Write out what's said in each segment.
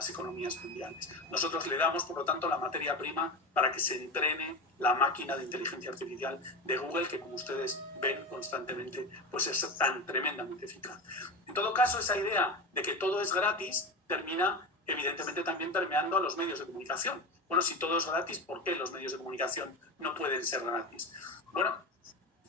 las economías mundiales. Nosotros le damos, por lo tanto, la materia prima para que se entrene la máquina de inteligencia artificial de Google, que como ustedes ven constantemente, pues es tan tremendamente eficaz. En todo caso, esa idea de que todo es gratis termina evidentemente también permeando a los medios de comunicación. Bueno, si todo es gratis, ¿por qué los medios de comunicación no pueden ser gratis? Bueno,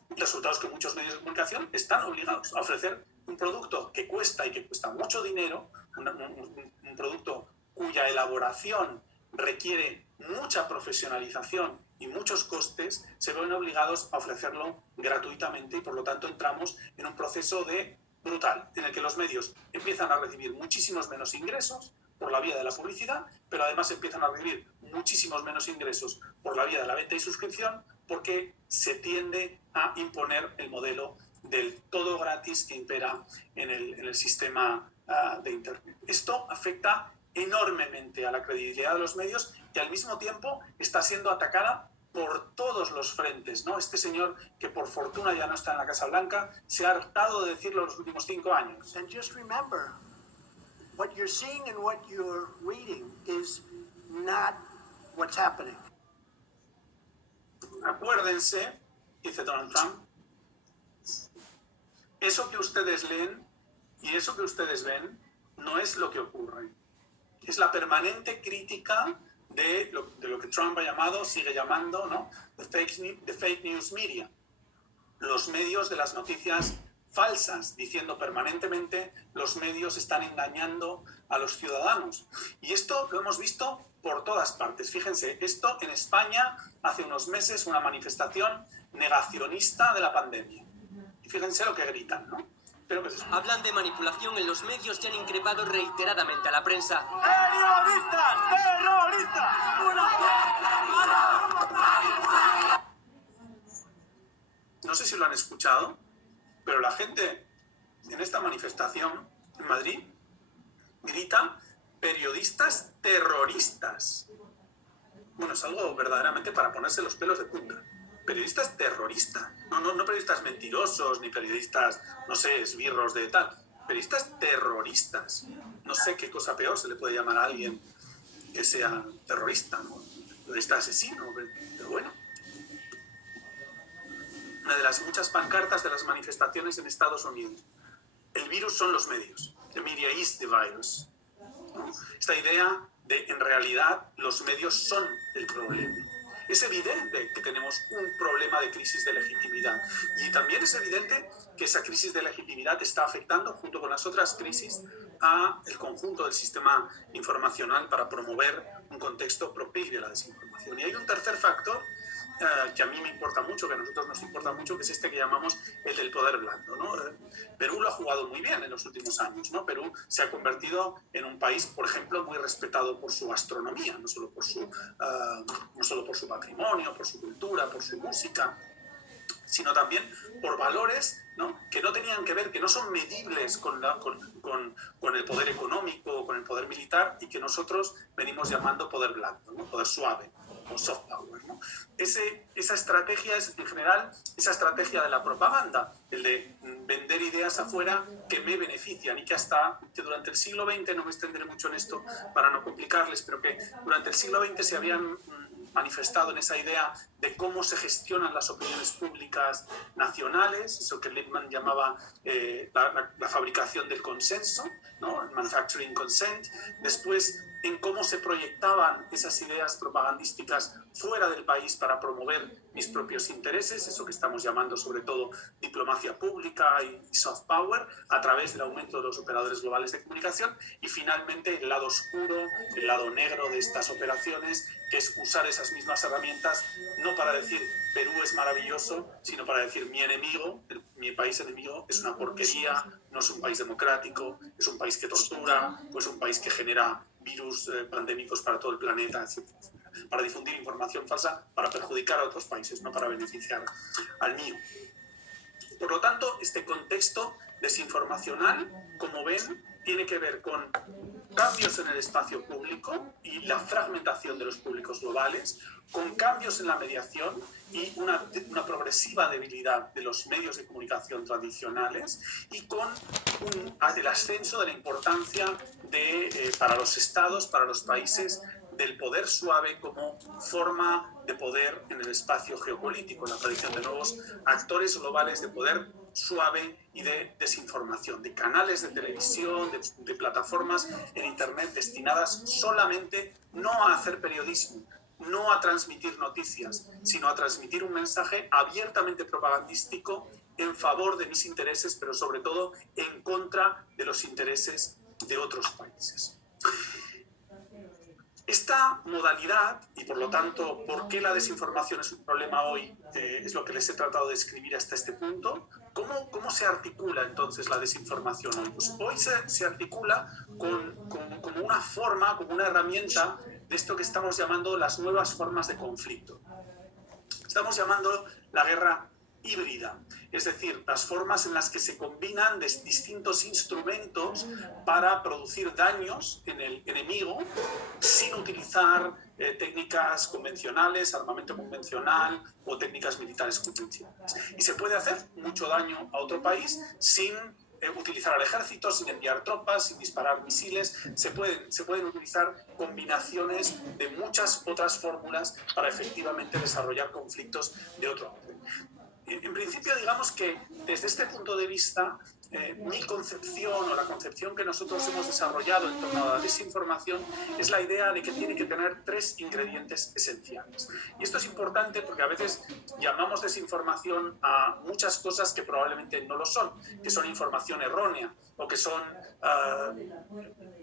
el resultado es que muchos medios de comunicación están obligados a ofrecer un producto que cuesta y que cuesta mucho dinero, un producto cuya elaboración requiere mucha profesionalización y muchos costes, se ven obligados a ofrecerlo gratuitamente y por lo tanto entramos en un proceso brutal en el que los medios empiezan a recibir muchísimos menos ingresos por la vía de la publicidad, pero además empiezan a recibir muchísimos menos ingresos por la vía de la venta y suscripción, porque se tiende a imponer el modelo del todo gratis que impera en el sistema de Internet. Esto afecta enormemente a la credibilidad de los medios y al mismo tiempo está siendo atacada por todos los frentes, ¿no? Este señor, que por fortuna ya no está en la Casa Blanca, se ha hartado de decirlo los últimos 5 años. And just remember, what you're seeing and what you're reading is not what's happening. Acuérdense, dice Donald Trump, eso que ustedes leen y eso que ustedes ven no es lo que ocurre. Es la permanente crítica de lo que Trump ha llamado, sigue llamando, ¿no? The fake news media. Los medios de las noticias falsas, diciendo permanentemente los medios están engañando a los ciudadanos. Y esto lo hemos visto por todas partes. Fíjense, esto en España hace unos meses, una manifestación negacionista de la pandemia. Y fíjense lo que gritan, ¿no? Pero que hablan de manipulación en los medios y han increpado reiteradamente a la prensa. ¡Terroristas! ¡Terroristas! No sé si lo han escuchado, pero la gente en esta manifestación en Madrid grita periodistas terroristas. Bueno, es algo verdaderamente para ponerse los pelos de punta. Periodistas terroristas. No periodistas mentirosos, ni periodistas, no sé, esbirros de tal. Periodistas terroristas. No sé qué cosa peor se le puede llamar a alguien que sea terrorista, ¿no? Terrorista asesino, pero bueno. Una de las muchas pancartas de las manifestaciones en Estados Unidos. El virus son los medios. The media is the virus. ¿No? Esta idea de, en realidad, los medios son el problema. Es evidente que tenemos un problema de crisis de legitimidad. Y también es evidente que esa crisis de legitimidad está afectando, junto con las otras crisis, a el conjunto del sistema informacional para promover un contexto propicio a la desinformación. Y hay un tercer factor que a mí me importa mucho, que a nosotros nos importa mucho, que es este que llamamos el del poder blando, ¿no? Perú lo ha jugado muy bien en los últimos años, ¿no? Perú se ha convertido en un país, por ejemplo, muy respetado por su gastronomía, no solo por su patrimonio, por su cultura, por su música, sino también por valores, ¿no? Que no tenían que ver, que no son medibles con el poder económico, con el poder militar, y que nosotros venimos llamando poder blando, ¿no? Poder suave, o soft power, ¿no? Esa estrategia es, en general, esa estrategia de la propaganda, el de vender ideas afuera que me benefician y que durante el siglo XX, no me extenderé mucho en esto para no complicarles, pero que durante el siglo XX se habían manifestado en esa idea de cómo se gestionan las opiniones públicas nacionales, eso que Lippmann llamaba la fabricación del consenso, ¿no? El manufacturing consent. Después, en cómo se proyectaban esas ideas propagandísticas fuera del país para promover mis propios intereses, eso que estamos llamando sobre todo diplomacia pública y soft power, a través del aumento de los operadores globales de comunicación. Y finalmente el lado oscuro, el lado negro de estas operaciones, que es usar esas mismas herramientas no para decir Perú es maravilloso, sino para decir mi enemigo, mi país enemigo, es una porquería, no es un país democrático, es un país que tortura, o es un país que genera virus pandémicos para todo el planeta, etc. Para difundir información falsa, para perjudicar a otros países, no para beneficiar al mío. Por lo tanto, este contexto desinformacional, como ven, tiene que ver con cambios en el espacio público y la fragmentación de los públicos globales, con cambios en la mediación y una progresiva debilidad de los medios de comunicación tradicionales, y con el ascenso de la importancia para los estados, para los países, del poder suave como forma de poder en el espacio geopolítico, la aparición de nuevos actores globales de poder suave y de desinformación, de canales de televisión, de plataformas en Internet destinadas solamente no a hacer periodismo, no a transmitir noticias, sino a transmitir un mensaje abiertamente propagandístico en favor de mis intereses, pero sobre todo en contra de los intereses de otros países. Esta modalidad, y por lo tanto, ¿por qué la desinformación es un problema hoy? Es lo que les he tratado de describir hasta este punto. ¿Cómo se articula entonces la desinformación hoy? Pues hoy se articula como una forma, como una herramienta de esto que estamos llamando las nuevas formas de conflicto. Estamos llamando la guerra híbrida, es decir, las formas en las que se combinan distintos instrumentos para producir daños en el enemigo sin utilizar técnicas convencionales, armamento convencional o técnicas militares convencionales. Y se puede hacer mucho daño a otro país sin utilizar al ejército, sin enviar tropas, sin disparar misiles. Se pueden utilizar combinaciones de muchas otras fórmulas para efectivamente desarrollar conflictos de otro orden. En principio, digamos que desde este punto de vista, mi concepción o la concepción que nosotros hemos desarrollado en torno a la desinformación es la idea de que tiene que tener tres ingredientes esenciales. Y esto es importante porque a veces llamamos desinformación a muchas cosas que probablemente no lo son, que son información errónea o que son,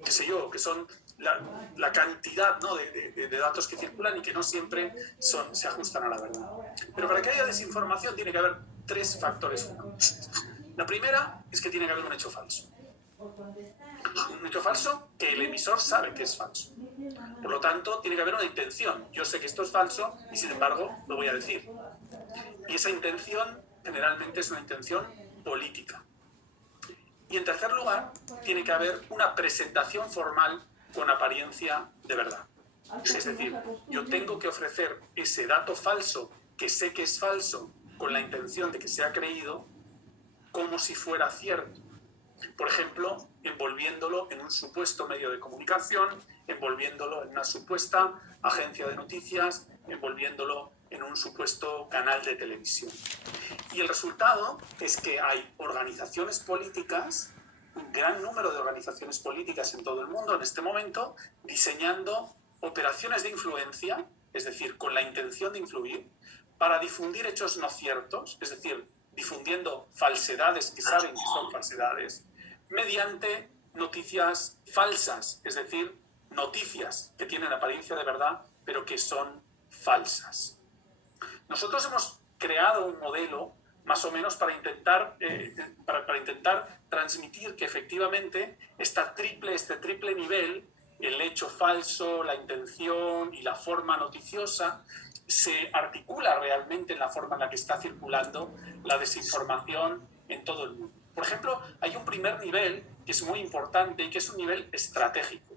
qué sé yo, que son la cantidad, ¿no?, de datos que circulan y que no siempre se ajustan a la verdad. Pero para que haya desinformación tiene que haber tres factores fundamentales. La primera es que tiene que haber un hecho falso. Un hecho falso que el emisor sabe que es falso. Por lo tanto, tiene que haber una intención. Yo sé que esto es falso y, sin embargo, lo voy a decir. Y esa intención generalmente es una intención política. Y en tercer lugar, tiene que haber una presentación formal con apariencia de verdad. Es decir, yo tengo que ofrecer ese dato falso que sé que es falso con la intención de que sea creído como si fuera cierto. Por ejemplo, envolviéndolo en un supuesto medio de comunicación, envolviéndolo en una supuesta agencia de noticias, envolviéndolo en un supuesto canal de televisión. Y el resultado es que hay organizaciones políticas, un gran número de organizaciones políticas en todo el mundo en este momento, diseñando operaciones de influencia, es decir, con la intención de influir, para difundir hechos no ciertos, es decir, difundiendo falsedades que saben que son falsedades, mediante noticias falsas, es decir, noticias que tienen apariencia de verdad, pero que son falsas. Nosotros hemos creado un modelo más o menos para intentar transmitir que efectivamente este triple nivel, el hecho falso, la intención y la forma noticiosa, se articula realmente en la forma en la que está circulando la desinformación en todo el mundo. Por ejemplo, hay un primer nivel que es muy importante y que es un nivel estratégico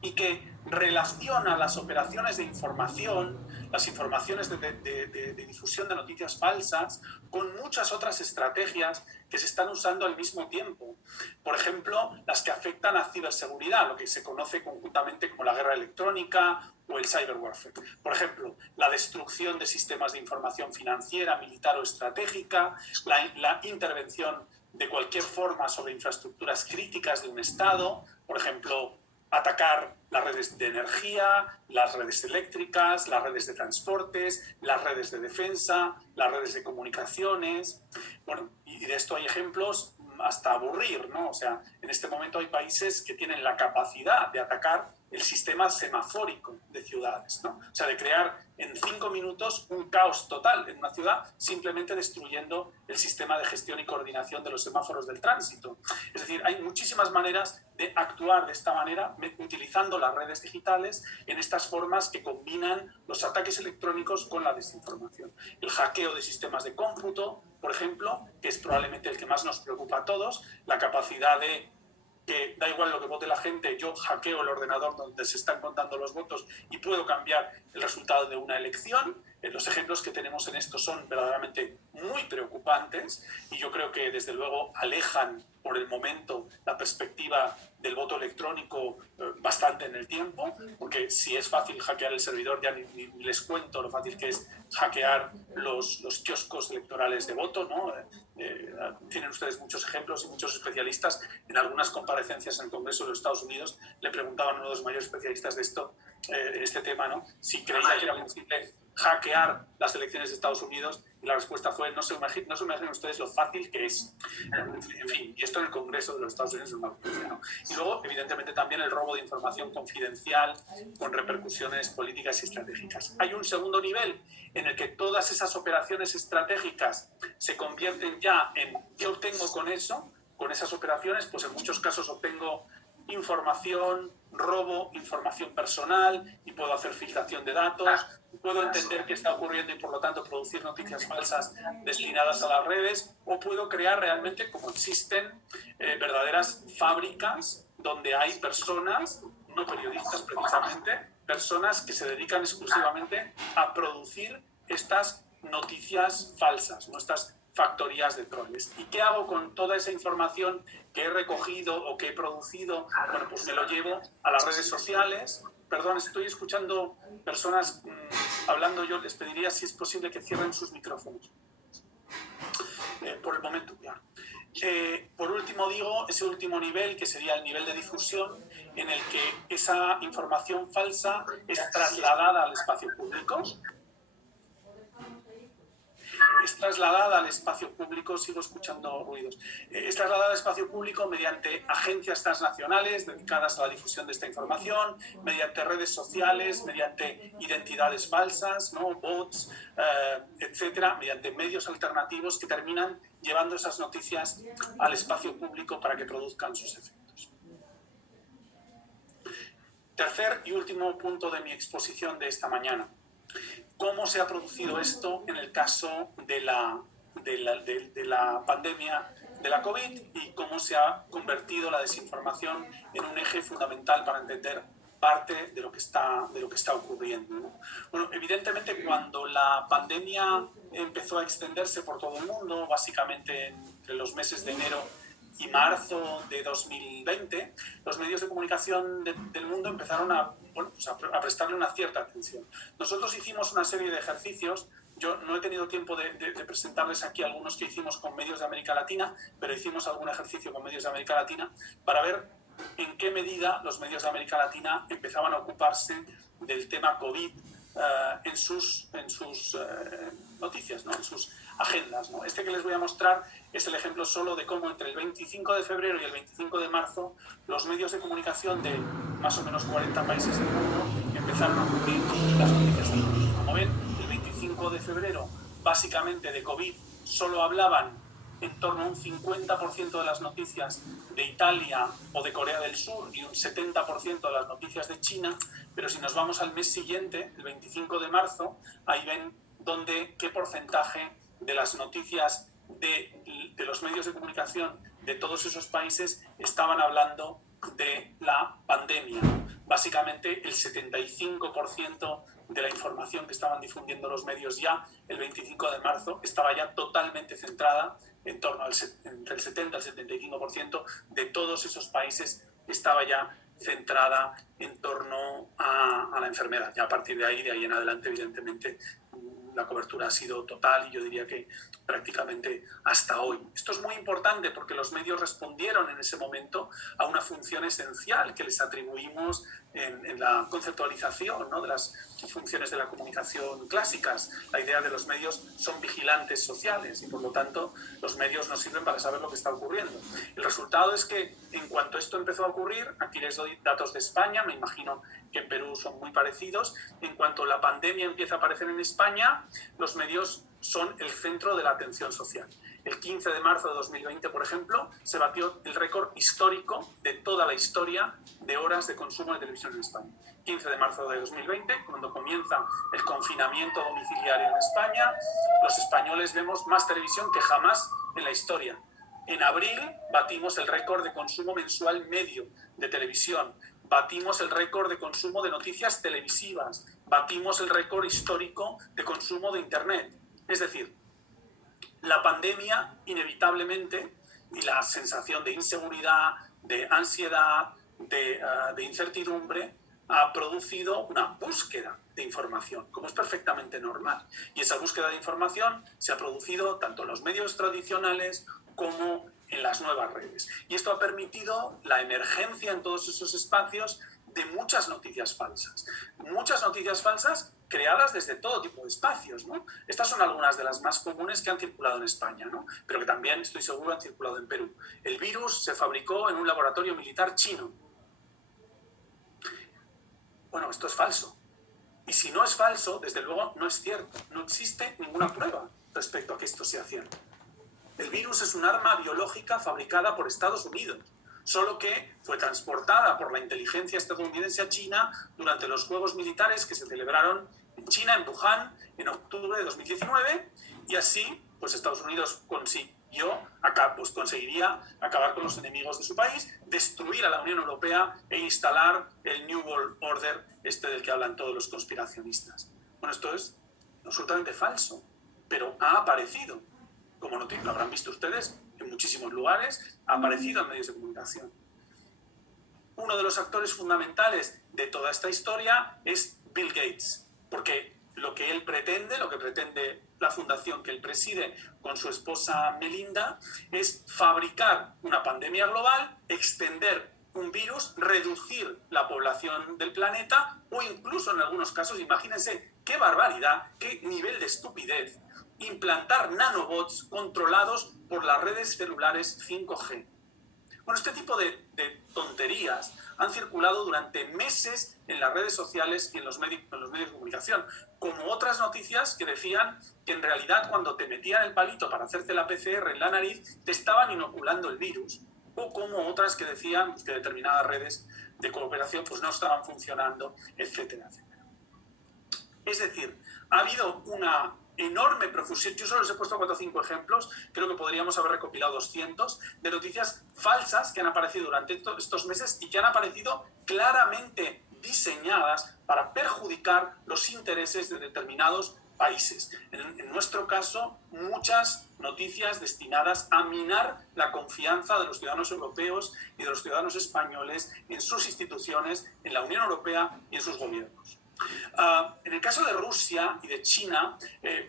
y que relaciona las operaciones de información, las informaciones de difusión de noticias falsas, con muchas otras estrategias que se están usando al mismo tiempo. Por ejemplo, las que afectan a ciberseguridad, lo que se conoce conjuntamente como la guerra electrónica o el cyberwarfare. Por ejemplo, la destrucción de sistemas de información financiera, militar o estratégica, la intervención de cualquier forma sobre infraestructuras críticas de un Estado, por ejemplo, atacar las redes de energía, las redes eléctricas, las redes de transportes, las redes de defensa, las redes de comunicaciones. Bueno, y de esto hay ejemplos hasta aburrir, ¿no? O sea, en este momento hay países que tienen la capacidad de atacar el sistema semafórico de ciudades, ¿no? O sea, de crear en 5 minutos un caos total en una ciudad simplemente destruyendo el sistema de gestión y coordinación de los semáforos del tránsito. Es decir, hay muchísimas maneras de actuar de esta manera utilizando las redes digitales en estas formas que combinan los ataques electrónicos con la desinformación. El hackeo de sistemas de cómputo, por ejemplo, que es probablemente el que más nos preocupa a todos, la capacidad de que da igual lo que vote la gente, yo hackeo el ordenador donde se están contando los votos y puedo cambiar el resultado de una elección. Los ejemplos que tenemos en esto son verdaderamente muy preocupantes y yo creo que desde luego alejan por el momento la perspectiva del voto electrónico bastante en el tiempo, porque si es fácil hackear el servidor, ya ni les cuento lo fácil que es hackear los kioscos electorales de voto, ¿no? Tienen ustedes muchos ejemplos y muchos especialistas. En algunas comparecencias en el Congreso de los Estados Unidos le preguntaban a uno de los mayores especialistas de este tema, ¿no?, si creía que era posible hackear las elecciones de Estados Unidos, y la respuesta fue: no se imaginen ustedes lo fácil que es. En fin, y esto en el Congreso de los Estados Unidos es una locura, ¿no? Y luego, evidentemente, también el robo de información confidencial con repercusiones políticas y estratégicas. Hay un segundo nivel en el que todas esas operaciones estratégicas se convierten ya en ¿qué obtengo con eso? Con esas operaciones, pues en muchos casos obtengo información, robo información personal y puedo hacer filtración de datos, puedo entender qué está ocurriendo y por lo tanto producir noticias falsas destinadas a las redes, o puedo crear realmente, como existen, verdaderas fábricas donde hay personas, no periodistas precisamente, personas que se dedican exclusivamente a producir estas noticias falsas, ¿no?, estas factorías de troles. ¿Y qué hago con toda esa información que he recogido o que he producido? Bueno, pues me lo llevo a las redes sociales. Perdón, estoy escuchando personas hablando. Yo les pediría, si es posible, que cierren sus micrófonos. Por el momento, ya. Por último, digo, ese último nivel, que sería el nivel de difusión, en el que esa información falsa es trasladada al espacio público. Es trasladada al espacio público, sigo escuchando ruidos, es trasladada al espacio público mediante agencias transnacionales dedicadas a la difusión de esta información, mediante redes sociales, mediante identidades falsas, ¿no?, bots, etcétera, mediante medios alternativos que terminan llevando esas noticias al espacio público para que produzcan sus efectos. Tercer y último punto de mi exposición de esta mañana. ¿Cómo se ha producido esto en el caso de la pandemia de la COVID y cómo se ha convertido la desinformación en un eje fundamental para entender parte de lo que está ocurriendo, ¿no? Bueno, evidentemente, cuando la pandemia empezó a extenderse por todo el mundo, básicamente entre los meses de enero y marzo de 2020, los medios de comunicación del mundo empezaron a prestarle una cierta atención. Nosotros hicimos una serie de ejercicios. Yo no he tenido tiempo de presentarles aquí algunos que hicimos con medios de América Latina, pero hicimos algún ejercicio con medios de América Latina para ver en qué medida los medios de América Latina empezaban a ocuparse del tema COVID en sus noticias, ¿no?, en sus agendas, ¿no? Este que les voy a mostrar es el ejemplo solo de cómo entre el 25 de febrero y el 25 de marzo los medios de comunicación de más o menos 40 países del mundo empezaron a cubrir las noticias del COVID. Como ven, el 25 de febrero básicamente de COVID solo hablaban en torno a un 50% de las noticias de Italia o de Corea del Sur y un 70% de las noticias de China, pero si nos vamos al mes siguiente, el 25 de marzo, ahí ven qué porcentaje de las noticias de los medios de comunicación de todos esos países estaban hablando de la pandemia. Básicamente el 75% de la información que estaban difundiendo los medios ya el 25 de marzo estaba ya totalmente centrada en torno entre el 70 y el 75% de todos esos países estaba ya centrada en torno a la enfermedad. Ya a partir de ahí en adelante, evidentemente, la cobertura ha sido total y yo diría que prácticamente hasta hoy. Esto es muy importante porque los medios respondieron en ese momento a una función esencial que les atribuimos en la conceptualización, ¿no?, de las funciones de la comunicación clásicas. La idea de los medios son vigilantes sociales y por lo tanto los medios nos sirven para saber lo que está ocurriendo. El resultado es que en cuanto esto empezó a ocurrir, aquí les doy datos de España, me imagino que en Perú son muy parecidos, en cuanto la pandemia empieza a aparecer en España, los medios son el centro de la atención social. El 15 de marzo de 2020, por ejemplo, se batió el récord histórico de toda la historia de horas de consumo de televisión en España. 15 de marzo de 2020, cuando comienza el confinamiento domiciliario en España, los españoles vemos más televisión que jamás en la historia. En abril batimos el récord de consumo mensual medio de televisión, batimos el récord de consumo de noticias televisivas, batimos el récord histórico de consumo de Internet. Es decir, la pandemia inevitablemente y la sensación de inseguridad, de ansiedad, de incertidumbre ha producido una búsqueda de información, como es perfectamente normal. Y esa búsqueda de información se ha producido tanto en los medios tradicionales como en las nuevas redes. Y esto ha permitido la emergencia en todos esos espacios de muchas noticias falsas. Muchas noticias falsas creadas desde todo tipo de espacios, ¿no? Estas son algunas de las más comunes que han circulado en España, ¿no? Pero que también, estoy seguro, han circulado en Perú. El virus se fabricó en un laboratorio militar chino. Bueno, esto es falso. Y si no es falso, desde luego no es cierto. No existe ninguna prueba respecto a que esto sea cierto. El virus es un arma biológica fabricada por Estados Unidos, solo que fue transportada por la inteligencia estadounidense a China durante los Juegos Militares que se celebraron en China, en Wuhan, en octubre de 2019, y así, pues Estados Unidos conseguiría acabar con los enemigos de su país, destruir a la Unión Europea e instalar el New World Order, del que hablan todos los conspiracionistas. Bueno, esto es absolutamente falso, pero ha aparecido, como lo habrán visto ustedes, en muchísimos lugares, ha aparecido en medios de comunicación. Uno de los actores fundamentales de toda esta historia es Bill Gates, porque lo que pretende la fundación que él preside con su esposa Melinda, es fabricar una pandemia global, extender un virus, reducir la población del planeta o incluso en algunos casos, imagínense qué barbaridad, qué nivel de estupidez, implantar nanobots controlados por las redes celulares 5G. Bueno, este tipo de tonterías han circulado durante meses en las redes sociales y en los medios de comunicación, como otras noticias que decían que en realidad cuando te metían el palito para hacerte la PCR en la nariz te estaban inoculando el virus, o como otras que decían pues, que determinadas redes de cooperación pues, no estaban funcionando, etcétera, etcétera. Es decir, ha habido una enorme profusión. Yo solo les he puesto 4 o 5 ejemplos, creo que podríamos haber recopilado 200, de noticias falsas que han aparecido durante estos meses y que han aparecido claramente diseñadas para perjudicar los intereses de determinados países. En nuestro caso, muchas noticias destinadas a minar la confianza de los ciudadanos europeos y de los ciudadanos españoles en sus instituciones, en la Unión Europea y en sus gobiernos. En el caso de Rusia y de China,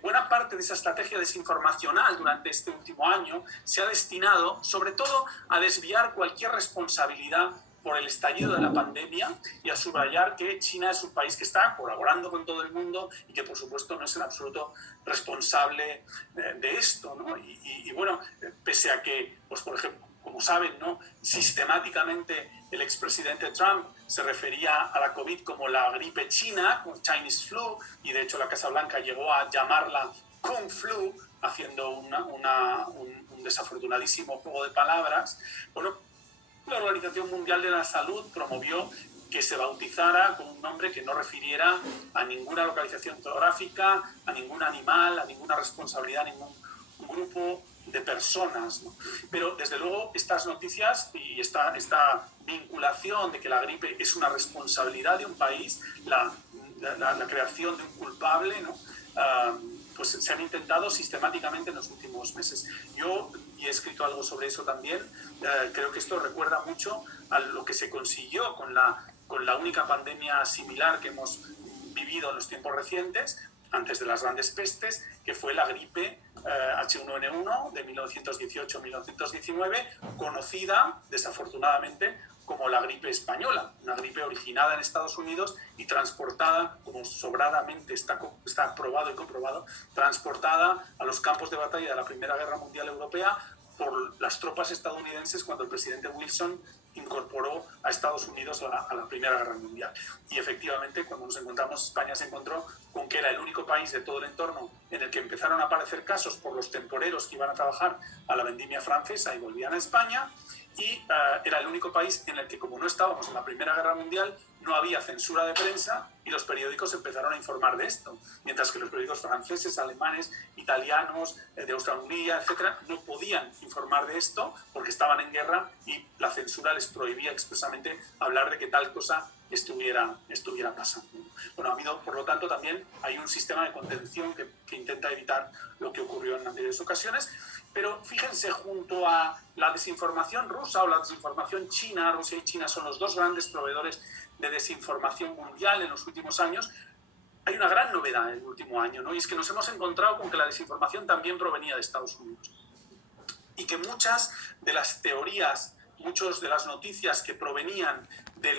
buena parte de esa estrategia desinformacional durante este último año se ha destinado sobre todo a desviar cualquier responsabilidad por el estallido de la pandemia y a subrayar que China es un país que está colaborando con todo el mundo y que por supuesto no es en absoluto responsable de esto, ¿no? Y bueno, pese a que, pues por ejemplo, como saben, ¿no? Sistemáticamente el expresidente Trump se refería a la COVID como la gripe china, como Chinese flu, y de hecho la Casa Blanca llegó a llamarla Kung Flu, haciendo un desafortunadísimo juego de palabras. Bueno, la Organización Mundial de la Salud promovió que se bautizara con un nombre que no refiriera a ninguna localización geográfica, a ningún animal, a ninguna responsabilidad, a ningún grupo de personas, ¿no? Pero desde luego estas noticias y esta vinculación de que la gripe es una responsabilidad de un país, la creación de un culpable, ¿no? Pues se han intentado sistemáticamente en los últimos meses. Yo, y he escrito algo sobre eso también, creo que esto recuerda mucho a lo que se consiguió con la única pandemia similar que hemos vivido en los tiempos recientes, antes de las grandes pestes, que fue la gripe H1N1 de 1918-1919, conocida desafortunadamente como la gripe española, una gripe originada en Estados Unidos y transportada, como sobradamente está probado y comprobado, transportada a los campos de batalla de la Primera Guerra Mundial Europea por las tropas estadounidenses cuando el presidente Wilson incorporó a Estados Unidos a la Primera Guerra Mundial. Y efectivamente, cuando nos encontramos, España se encontró con que era el único país de todo el entorno en el que empezaron a aparecer casos por los temporeros que iban a trabajar a la vendimia francesa y volvían a España, y era el único país en el que, como no estábamos en la Primera Guerra Mundial, no había censura de prensa y los periódicos empezaron a informar de esto, mientras que los periódicos franceses, alemanes, italianos, de Austria-Hungría, etcétera, no podían informar de esto porque estaban en guerra y la censura les prohibía expresamente hablar de que tal cosa estuviera pasando. Bueno, ha habido, por lo tanto, también hay un sistema de contención que intenta evitar lo que ocurrió en anteriores ocasiones, pero fíjense, junto a la desinformación rusa o la desinformación china, Rusia y China son los dos grandes proveedores de desinformación mundial en los últimos años. Hay una gran novedad en el último año, ¿no? Y es que nos hemos encontrado con que la desinformación también provenía de Estados Unidos. Y que muchas de las teorías, muchas de las noticias que provenían de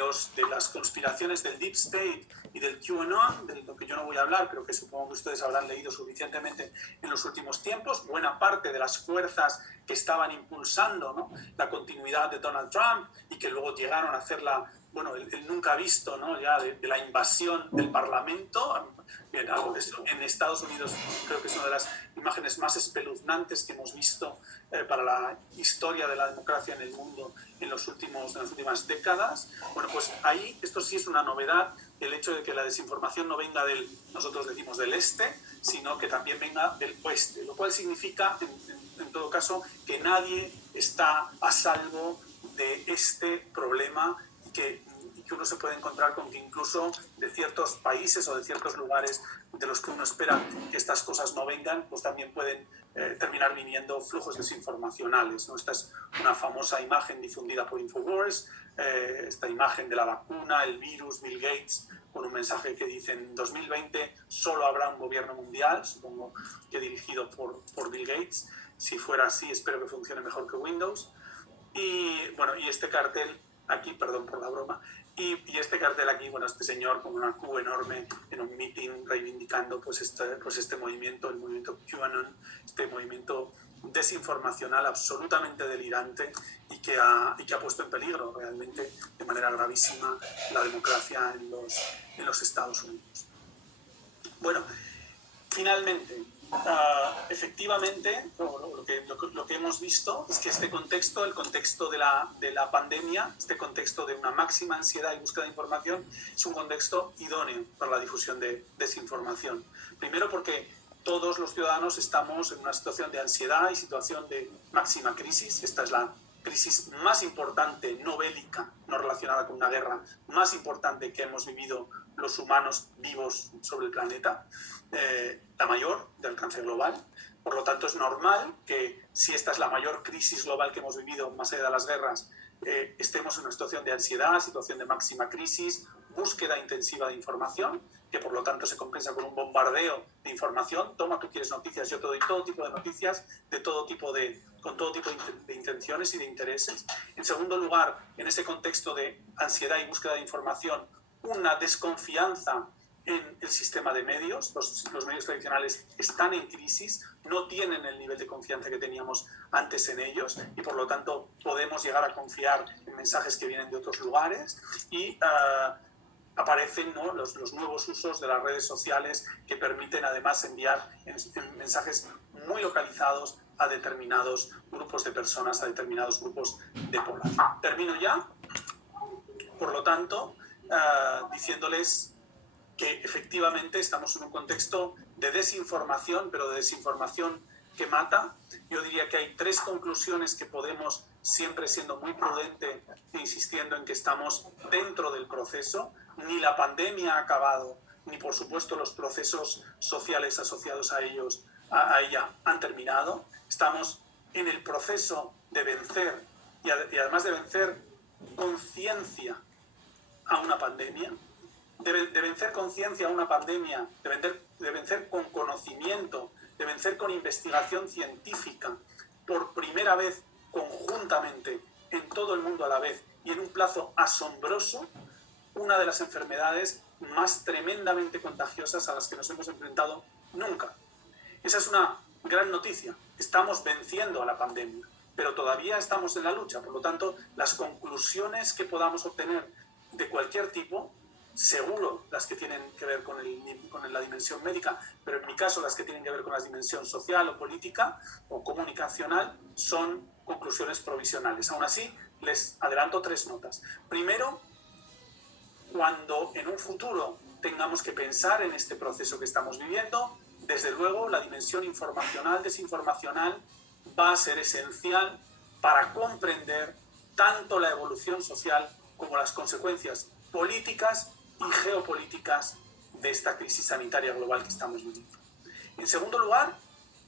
las conspiraciones del Deep State y del QAnon, de lo que yo no voy a hablar, pero que supongo que ustedes habrán leído suficientemente en los últimos tiempos, buena parte de las fuerzas que estaban impulsando, ¿no?, la continuidad de Donald Trump y que luego llegaron a hacer el nunca visto, ¿no?, ya de la invasión del Parlamento. Bien, algo de esto en Estados Unidos creo que es una de las imágenes más espeluznantes que hemos visto para la historia de la democracia en el mundo en las últimas décadas. Bueno, pues ahí esto sí es una novedad, el hecho de que la desinformación no venga nosotros decimos del este, sino que también venga del oeste, lo cual significa, en todo caso, que nadie está a salvo de este problema y que uno se puede encontrar con que incluso de ciertos países o de ciertos lugares de los que uno espera que estas cosas no vengan, pues también pueden terminar viniendo flujos desinformacionales, ¿no? Esta es una famosa imagen difundida por Infowars, esta imagen de la vacuna, el virus, Bill Gates, con un mensaje que dice: en 2020 solo habrá un gobierno mundial, supongo que dirigido por Bill Gates. Si fuera así, espero que funcione mejor que Windows. Y bueno, y este cartel aquí, perdón por la broma, y este cartel aquí, bueno, este señor con una Q enorme en un meeting reivindicando pues este movimiento, el movimiento QAnon, este movimiento desinformacional absolutamente delirante y que ha puesto en peligro realmente de manera gravísima la democracia en los Estados Unidos. Bueno, finalmente, efectivamente, lo que hemos visto es que este contexto, el contexto de la pandemia, este contexto de una máxima ansiedad y búsqueda de información, es un contexto idóneo para la difusión de desinformación. Primero porque todos los ciudadanos estamos en una situación de ansiedad y situación de máxima crisis. Esta es la crisis más importante, no bélica, no relacionada con una guerra, más importante que hemos vivido los humanos vivos sobre el planeta, la mayor de alcance global. Por lo tanto, es normal que si esta es la mayor crisis global que hemos vivido más allá de las guerras, estemos en una situación de ansiedad, situación de máxima crisis, búsqueda intensiva de información, que por lo tanto se compensa con un bombardeo de información. Toma, tú quieres noticias, yo te doy todo tipo de noticias, con todo tipo de intenciones y de intereses. En segundo lugar, en ese contexto de ansiedad y búsqueda de información, una desconfianza en el sistema de medios. Los medios tradicionales están en crisis, no tienen el nivel de confianza que teníamos antes en ellos y por lo tanto podemos llegar a confiar en mensajes que vienen de otros lugares y aparecen, ¿no?, los nuevos usos de las redes sociales que permiten además enviar mensajes muy localizados a determinados grupos de personas, a determinados grupos de población. Termino ya, por lo tanto, diciéndoles que efectivamente estamos en un contexto de desinformación, pero de desinformación que mata. Yo diría que hay tres conclusiones que podemos, siempre siendo muy prudente e insistiendo en que estamos dentro del proceso. Ni la pandemia ha acabado, ni por supuesto los procesos sociales asociados a ella han terminado. Estamos en el proceso de vencer y además de vencer conciencia a una pandemia, de vencer conciencia a una pandemia, de vencer con conocimiento, de vencer con investigación científica, por primera vez conjuntamente en todo el mundo a la vez y en un plazo asombroso, una de las enfermedades más tremendamente contagiosas a las que nos hemos enfrentado nunca. Esa es una gran noticia. Estamos venciendo a la pandemia, pero todavía estamos en la lucha. Por lo tanto, las conclusiones que podamos obtener de cualquier tipo, seguro las que tienen que ver con la dimensión médica, pero en mi caso las que tienen que ver con la dimensión social o política o comunicacional, son conclusiones provisionales. Aún así, les adelanto 3 notas. Primero, cuando en un futuro tengamos que pensar en este proceso que estamos viviendo, desde luego la dimensión informacional, desinformacional, va a ser esencial para comprender tanto la evolución social como las consecuencias políticas y geopolíticas de esta crisis sanitaria global que estamos viviendo. En segundo lugar,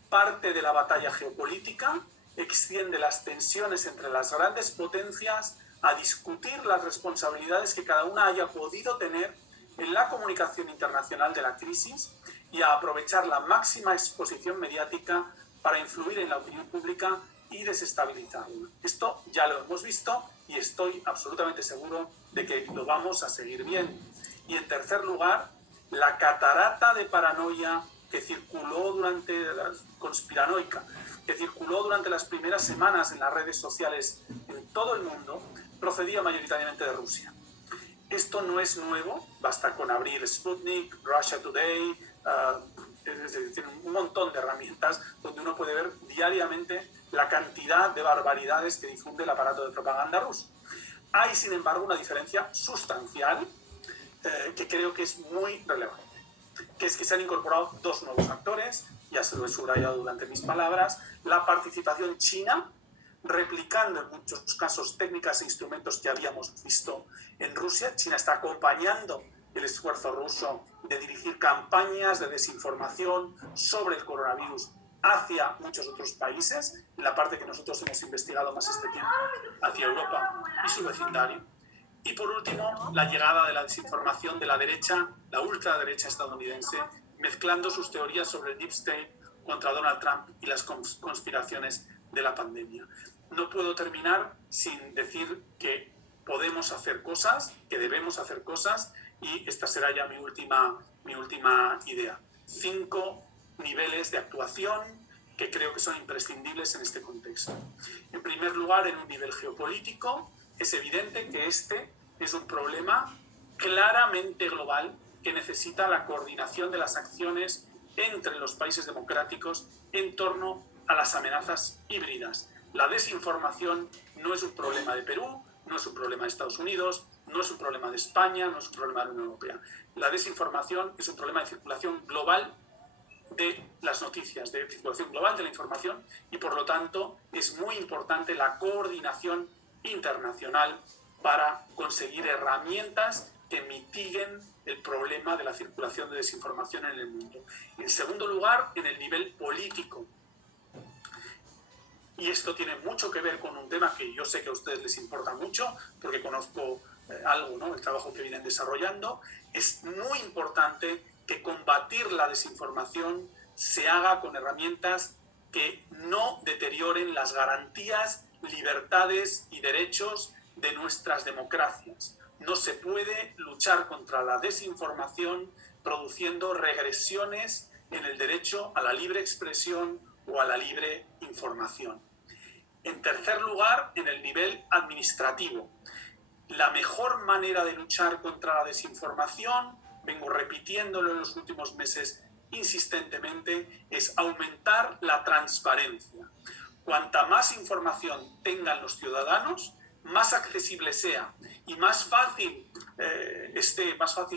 parte de la batalla geopolítica extiende las tensiones entre las grandes potencias a discutir las responsabilidades que cada una haya podido tener en la comunicación internacional de la crisis y a aprovechar la máxima exposición mediática para influir en la opinión pública y desestabilizarla. Esto ya lo hemos visto y estoy absolutamente seguro de que lo vamos a seguir viendo. Y en tercer lugar, la catarata de paranoia que circuló durante conspiranoica, que circuló durante las primeras semanas en las redes sociales en todo el mundo, procedía mayoritariamente de Rusia. Esto no es nuevo, basta con abrir Sputnik, Russia Today, tiene un montón de herramientas donde uno puede ver diariamente la cantidad de barbaridades que difunde el aparato de propaganda ruso. Hay, sin embargo, una diferencia sustancial que creo que es muy relevante, que es que se han incorporado 2 nuevos actores, ya se lo he subrayado durante mis palabras, la participación china, replicando en muchos casos técnicas e instrumentos que habíamos visto en Rusia. China está acompañando el esfuerzo ruso de dirigir campañas de desinformación sobre el coronavirus hacia muchos otros países, en la parte que nosotros hemos investigado más este tiempo, hacia Europa y su vecindario. Y por último, la llegada de la desinformación de la derecha, la ultraderecha estadounidense, mezclando sus teorías sobre el Deep State contra Donald Trump y las conspiraciones de la pandemia. No puedo terminar sin decir que podemos hacer cosas, que debemos hacer cosas, y esta será ya mi última idea. 5 niveles de actuación que creo que son imprescindibles en este contexto. En primer lugar, en un nivel geopolítico, es evidente que este es un problema claramente global que necesita la coordinación de las acciones entre los países democráticos en torno a las amenazas híbridas. La desinformación no es un problema de Perú, no es un problema de Estados Unidos, no es un problema de España, no es un problema de la Unión Europea. La desinformación es un problema de circulación global de las noticias, de circulación global de la información, y por lo tanto es muy importante la coordinación internacional para conseguir herramientas que mitiguen el problema de la circulación de desinformación en el mundo. En segundo lugar, en el nivel político. Y esto tiene mucho que ver con un tema que yo sé que a ustedes les importa mucho, porque conozco algo, ¿no?, el trabajo que vienen desarrollando. Es muy importante que combatir la desinformación se haga con herramientas que no deterioren las garantías, libertades y derechos de nuestras democracias. No se puede luchar contra la desinformación produciendo regresiones en el derecho a la libre expresión o a la libre información. En tercer lugar, en el nivel administrativo. La mejor manera de luchar contra la desinformación, vengo repitiéndolo en los últimos meses insistentemente, es aumentar la transparencia. Cuanta más información tengan los ciudadanos, más accesible sea y más fácil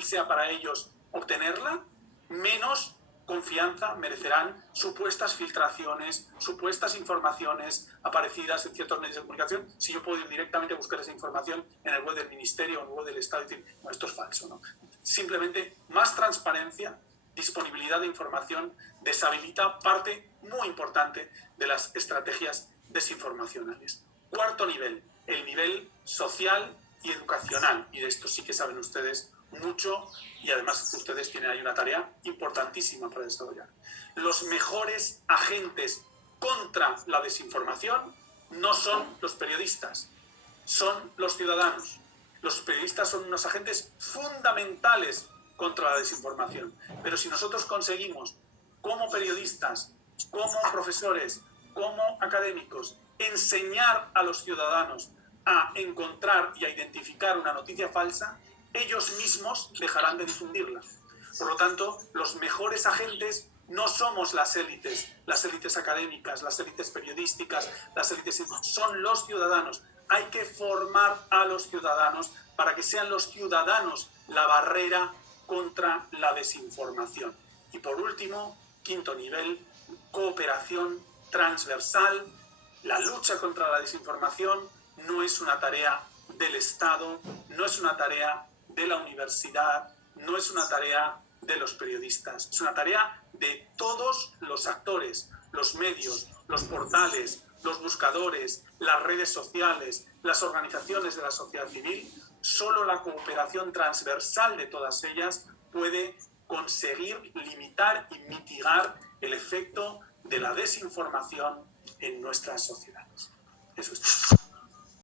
sea para ellos obtenerla, menos confianza merecerán supuestas filtraciones, supuestas informaciones aparecidas en ciertos medios de comunicación, si yo puedo ir directamente a buscar esa información en el web del Ministerio o en el web del Estado y decir, no, esto es falso, ¿no? Simplemente más transparencia, disponibilidad de información deshabilita parte muy importante de las estrategias desinformacionales. Cuarto nivel, el nivel social y educacional, y de esto sí que saben ustedes mucho, y además ustedes tienen ahí una tarea importantísima para desarrollar. Los mejores agentes contra la desinformación no son los periodistas, son los ciudadanos. Los periodistas son unos agentes fundamentales contra la desinformación, pero si nosotros conseguimos, como periodistas, como profesores, como académicos, enseñar a los ciudadanos a encontrar y a identificar una noticia falsa, ellos mismos dejarán de difundirla. Por lo tanto, los mejores agentes no somos las élites académicas, las élites periodísticas, las élites, son los ciudadanos. hay que formar a los ciudadanos para que sean los ciudadanos la barrera contra la desinformación. Y por último, quinto nivel, cooperación transversal. La lucha contra la desinformación no es una tarea del Estado, no es una tarea de la universidad, no es una tarea de los periodistas, es una tarea de todos los actores, los medios, los portales, los buscadores, las redes sociales, las organizaciones de la sociedad civil. Solo la cooperación transversal de todas ellas puede conseguir limitar y mitigar el efecto de la desinformación en nuestras sociedades. Eso es todo.